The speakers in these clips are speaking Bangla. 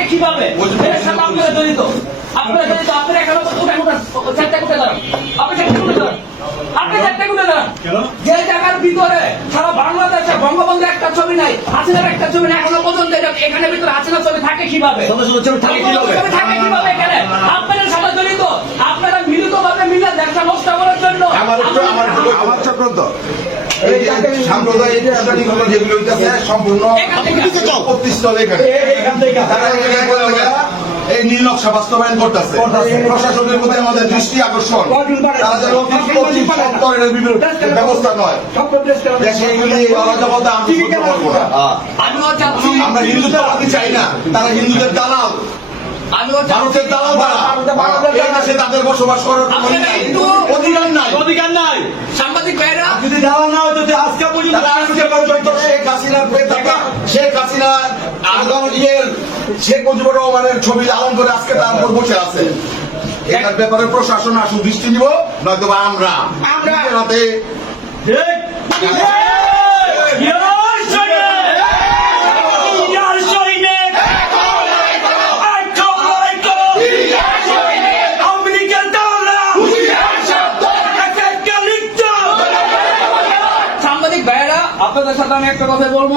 থাকে কীভাবে? আপনারা জড়িত। আপনারা জড়িত। আপনারা এখানে চারটে দাঁড়ান আপনি চারটে উঠে দাঁড়ান আপনি চারটে উঠে দাঁড়ান যে জায়গার ভিতরে সারা বাংলাদেশে বঙ্গবন্ধু একটা ছবি নাই হাসিনার একটা ছবি নাই এখনও পর্যন্ত এখানে ভিতরে হাসিনার ছবি থাকে কীভাবে? থাকে কীভাবে? এখানে? আপনারা সবাই জড়িত। আপনারা মিলিত ভাবে মিলে দেশটা নষ্ট করার জন্য আমার চক্রান্ত। এই যে সাম্প্রদায়িক শ্রেণীগুলো যেগুলো সম্পূর্ণ প্রতিষ্ঠিত এখানে। তারা এই নীল বাস্তবায়ন করতেছে। প্রশাসনের প্রতি আমাদের দৃষ্টি আকর্ষণ। তারা যেন ব্যবস্থা নয়। দেশে এগুলি অরাজকতা আমি করব না। আমরা হিন্দুত্ববাদী চাই না। তারা হিন্দুদের দালাল। ভারতের দালাল তারা। এই দেশে তাদের বসবাস করার অধিকার নাই। দেওয়া না হতো আজকে পর্যন্ত আজকে পর্যন্ত শেখ হাসিনার শেখ হাসিনা ইয়ে শেখ মুজিবুর রহমানের ছবি লালন করে আজকে তার উপর বসে আছে। এটার ব্যাপারে প্রশাসন আসু দৃষ্টি নিব নয়তো আমরা। আমরা নিজের সাথে আমি একটা কথা বলব।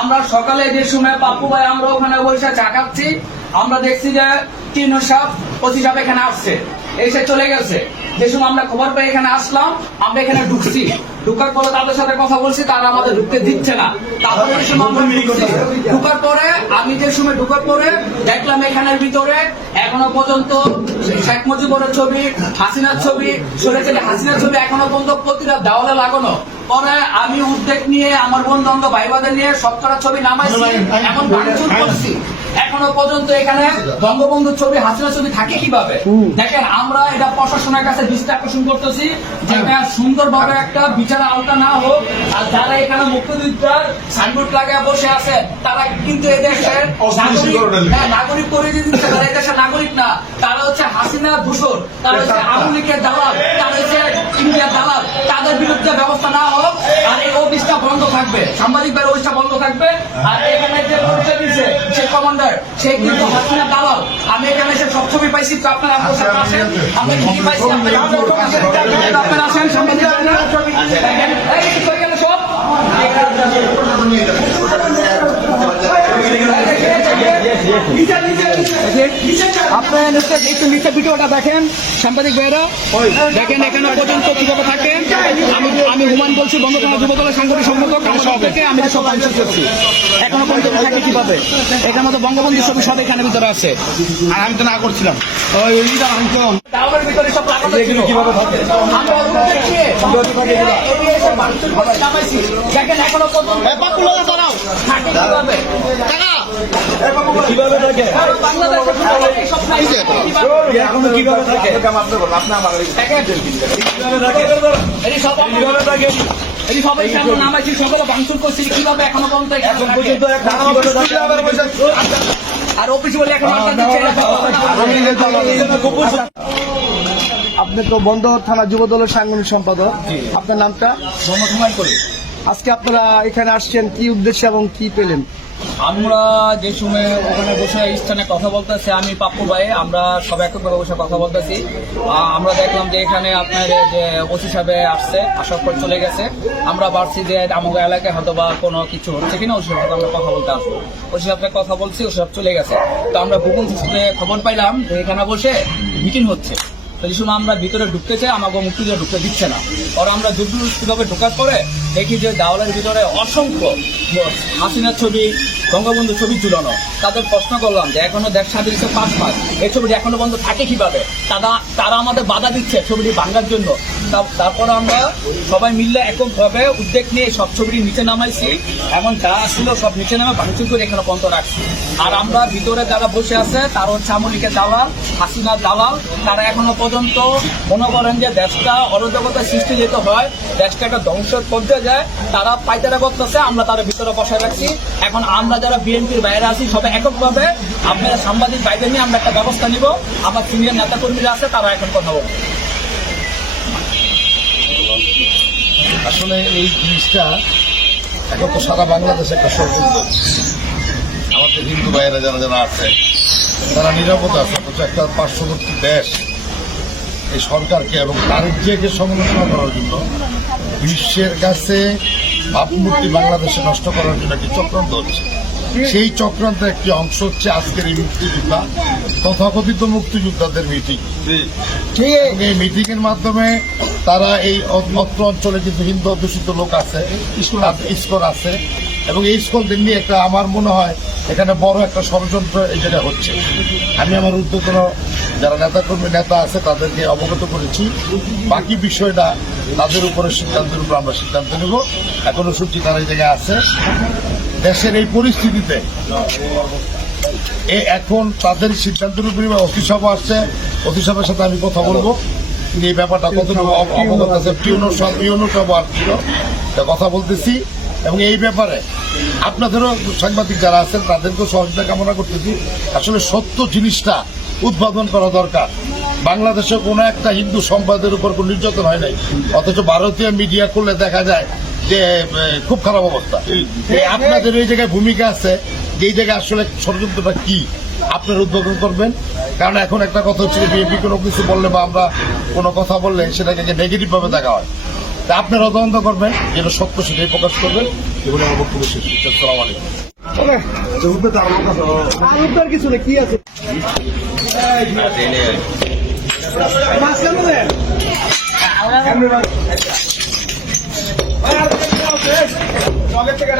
আমরা সকালে যে সময় পাপ্পু ভাই আমরা ওখানে বসে চা খাচ্ছি আমরা দেখছি যে তিন সাপ পঁচিশ সাপ এখানে আসছে এসে চলে গেছে। যে সময় আমরা খবর পেয়ে এখানে আসলাম আমরা এখানে ঢুকছি। ঢুকার পরে তাদের সাথে কথা বলছি তারা আমাদের ঢুকতে দিচ্ছে না। তারপরে। ঢুকার পরে আমি যে সময় ঢুকার পরে দেখলাম এখানের ভিতরে এখনও পর্যন্ত শেখ মুজিবুরের ছবি হাসিনার ছবি সরেছে হাসিনার ছবি এখনও পর্যন্ত প্রতিটা দেওয়ালে লাগানো। পরে আমি উদ্যোগ নিয়ে আমার বন্ধু বান্ধব ভাই বাদের নিয়ে সবকটা ছবি নামাইছি এখন ভাঙচুর করছি। এখনও পর্যন্ত এখানে বঙ্গবন্ধুর ছবি হাসিনার ছবি থাকে কীভাবে? দেখেন আমরা এটা প্রশাসনের কাছে দৃষ্টি আকর্ষণ করতেছি যে সুন্দরভাবে একটা বিচার আওতা না হোক আর যারা এখানে মুক্তিযোদ্ধার সাইনবোর্ড লাগায় বসে আছে তারা কিন্তু এই দেশের নাগরিক হ্যাঁ, নাগরিক করে দিচ্ছে তারা এই দেশের নাগরিক না। তারা হচ্ছে হাসিনা দূষণ তারা হচ্ছে আওয়ামী লীগের দালাল থাকবে সাংবাদিকদের ওইটা বন্ধ থাকবে আর এখানে যে পরিচয় দিচ্ছে সে কমান্ডার সে কিন্তু হাসিনা দালাল আমি এখানে এসে সব ছবি পাইছি তো আপনারা আপনার সাথে আসেন আমি কি পাইছি আপনারা আপনারা আসেন সাংবাদিক সব একটু নিচে ভিডিওটা দেখেন সাংবাদিক ভাইরা দেখেন এখানে পর্যন্ত কীভাবে থাকে আমি আমি হুমান বলছি বঙ্গবন্ধু যুব দলের সাংগঠনিক সব থেকে আমি সব আলোচনা করছি এখনও পর্যন্ত থাকে কীভাবে? এখানে তো বঙ্গবন্ধু ছবি সব এখানে ভিতরে আছে। আর আমি তো না করছিলাম। ওই ভিতরে সব লাগানো ছিল কীভাবে থাকে? দেখেন এখনও পর্যন্ত কীভাবে কীভাবে থাকে বাংলাদেশে এই সব নাই এখনও কীভাবে থাকে দেখেন কীভাবে থাকে এটি সব কীভাবে থাকে এটি সবাই সামনে নামাইছি সকলে ভাঙচুর করছি কীভাবে এখনও পর্যন্ত এখন পর্যন্ত এখনও কীভাবে থাকে আর অফিস বলে এখন আড্ডা দিচ্ছে, এটা সব কথা না। আপনি তো বন্ধ থানা যুব দলের সাংগঠনিক সম্পাদক। আপনার নামটা? মোহাম্মদ হুমায়ুন আজকে আপনারা এখানে আসছেন কি উদ্দেশ্যে এবং কি পেলেন? আমরা যে সময় ওখানে বসে স্থানে কথা বলতেছি, আমি পাপ্পু ভাই, আমরা সবাই এককভাবে বসে কথা বলতেছি। আমরা দেখলাম যে এখানে আপনার যে ওসি সাহেবে আসছে, আসার পর চলে গেছে। আমরা ভাবছি যে আমাদের এলাকায় হয়তো বা কোনো কিছু হচ্ছে কিনা, ওসি সাহেব আমরা কথা বলতে আসব। ওসি সাহেবকে কথা বলছি, ওসি সাহেব চলে গেছে। তো আমরা ভূগোল সিস্টেমে খবর পাইলাম যে এখানে বসে মিটিং হচ্ছে। তো এই সময় আমরা ভিতরে ঢুকতে চাই, আমাকে মুক্তিযোদ্ধা ঢুকতে দিচ্ছে না। আর আমরা দুর্দুষ্টিভাবে ঢোকার পরে দেখি যে দাওয়ালের ভিতরে অসংখ্য হাসিনার ছবি বঙ্গবন্ধু ছবি ঝুলানো, তাদের প্রশ্ন করলাম যে এখনও দেশ স্বাধীন হয়েছে পাঁচ মাস এই ছবিটি এখনও বন্ধ থাকে কীভাবে? তারা তারা আমাদের বাধা দিচ্ছে ছবিটি ভাঙার জন্য। তারপর আমরা সবাই মিললে এককভাবে উদ্যোগ নিয়ে সব ছবিটি নিচে নামাইছি এমন যা ছিল সব নিচে নামে ভাঙচুর করে এখানে বন্ধ রাখছি। আর আমরা ভিতরে যারা বসে আছে, তারা হচ্ছে আমলিকের দালাল হাসিনার দালাল তারা এখনও পর্যন্ত মনে করেন যে দেশটা অরাজকতার সৃষ্টি যেতে হয়, দেশটা একটা ধ্বংসের পর্যায়ে যায় তারা পাইতারা করতেছে, আমরা তারা ভিতরে বসায় রাখছি। এখন আমরা যারা বিএনপির বাইরে আছি, সবাই এককভাবে, আপনারা সাংবাদিক বাইরে নিয়ে আমরা একটা ব্যবস্থা নিব। আমার সিনিয়র নেতা কর্মীরা আছে, তারা এখন কথা বলবে। আসলে এই জিনিসটা এখন তো সারা বাংলাদেশে একটা ষড়যন্ত্র আমাদের হিন্দু ভাইয়েরা যারা যারা আছে তারা নিরাপদ আছে অথচ একটা পার্শ্ববর্তী দেশ এই সরকারকে এবং তারেক জিয়াকে সমালোচনা করার জন্য বিশ্বের কাছে ভাবমূর্তি বাংলাদেশে নষ্ট করার জন্য একটি চক্রান্ত হচ্ছে। সেই চক্রান্তের একটি অংশ হচ্ছে আজকের এই মুক্তিযোদ্ধা তথাকথিত মুক্তিযোদ্ধাদের মিটিং এই মিটিং এর মাধ্যমে তারা এই অত্র অঞ্চলে কিন্তু হিন্দু অধ্যুষিত লোক আছে স্কোর আছে। এবং এই স্কোরদের নিয়ে একটা আমার মনে হয় এখানে বড় একটা ষড়যন্ত্র জায়গায় হচ্ছে। আমি আমার উদ্যোগন যারা নেতাকর্মী, নেতা আছে তাদেরকে অবগত করেছি। বাকি বিষয়টা তাদের উপরে সিদ্ধান্তের উপর আমরা সিদ্ধান্ত নেব। এখনও শুনছি তারা এই জায়গায় আছে। দেশের এই পরিস্থিতিতে এ এখন তাদের সিদ্ধান্তের উপরে অফিস সভা আসছে। অফিস সভার সাথে আমি কথা বলব। এই ব্যাপারটা কতটুকু অবগত আছে? কথা বলতেছি। এবং এই ব্যাপারে আপনাদেরও সাংবাদিক যারা আছেন তাদেরকেও সহযোগিতা কামনা করতেছি। আসলে সত্য জিনিসটা উদ্বোধন করা দরকার। বাংলাদেশে কোনো একটা হিন্দু সম্প্রদায়ের উপর কোনো নির্যাতন হয় নাই। অথচ ভারতীয় মিডিয়া করলে দেখা যায় যে খুব খারাপ অবস্থা। আপনাদের এই জায়গায় ভূমিকা আছে যে এই জায়গায় আসলে ষড়যন্ত্রটা কি? আপনার উদ্বোধন করবেন। কারণ এখন একটা কথা হচ্ছে বিএনপি কোনো কিছু বললে বা আমরা কোনো কথা বললে সেটাকে নেগেটিভ ভাবে দেখা হয়। তা আপনারা তদন্ত করবেন যেটা সত্য সেটাই প্রকাশ করবেন। এগুলো আমার বক্তব্য শেষ। করছি আসসালামু আলাইকুম। কিছু নেই কি আছে? থেকে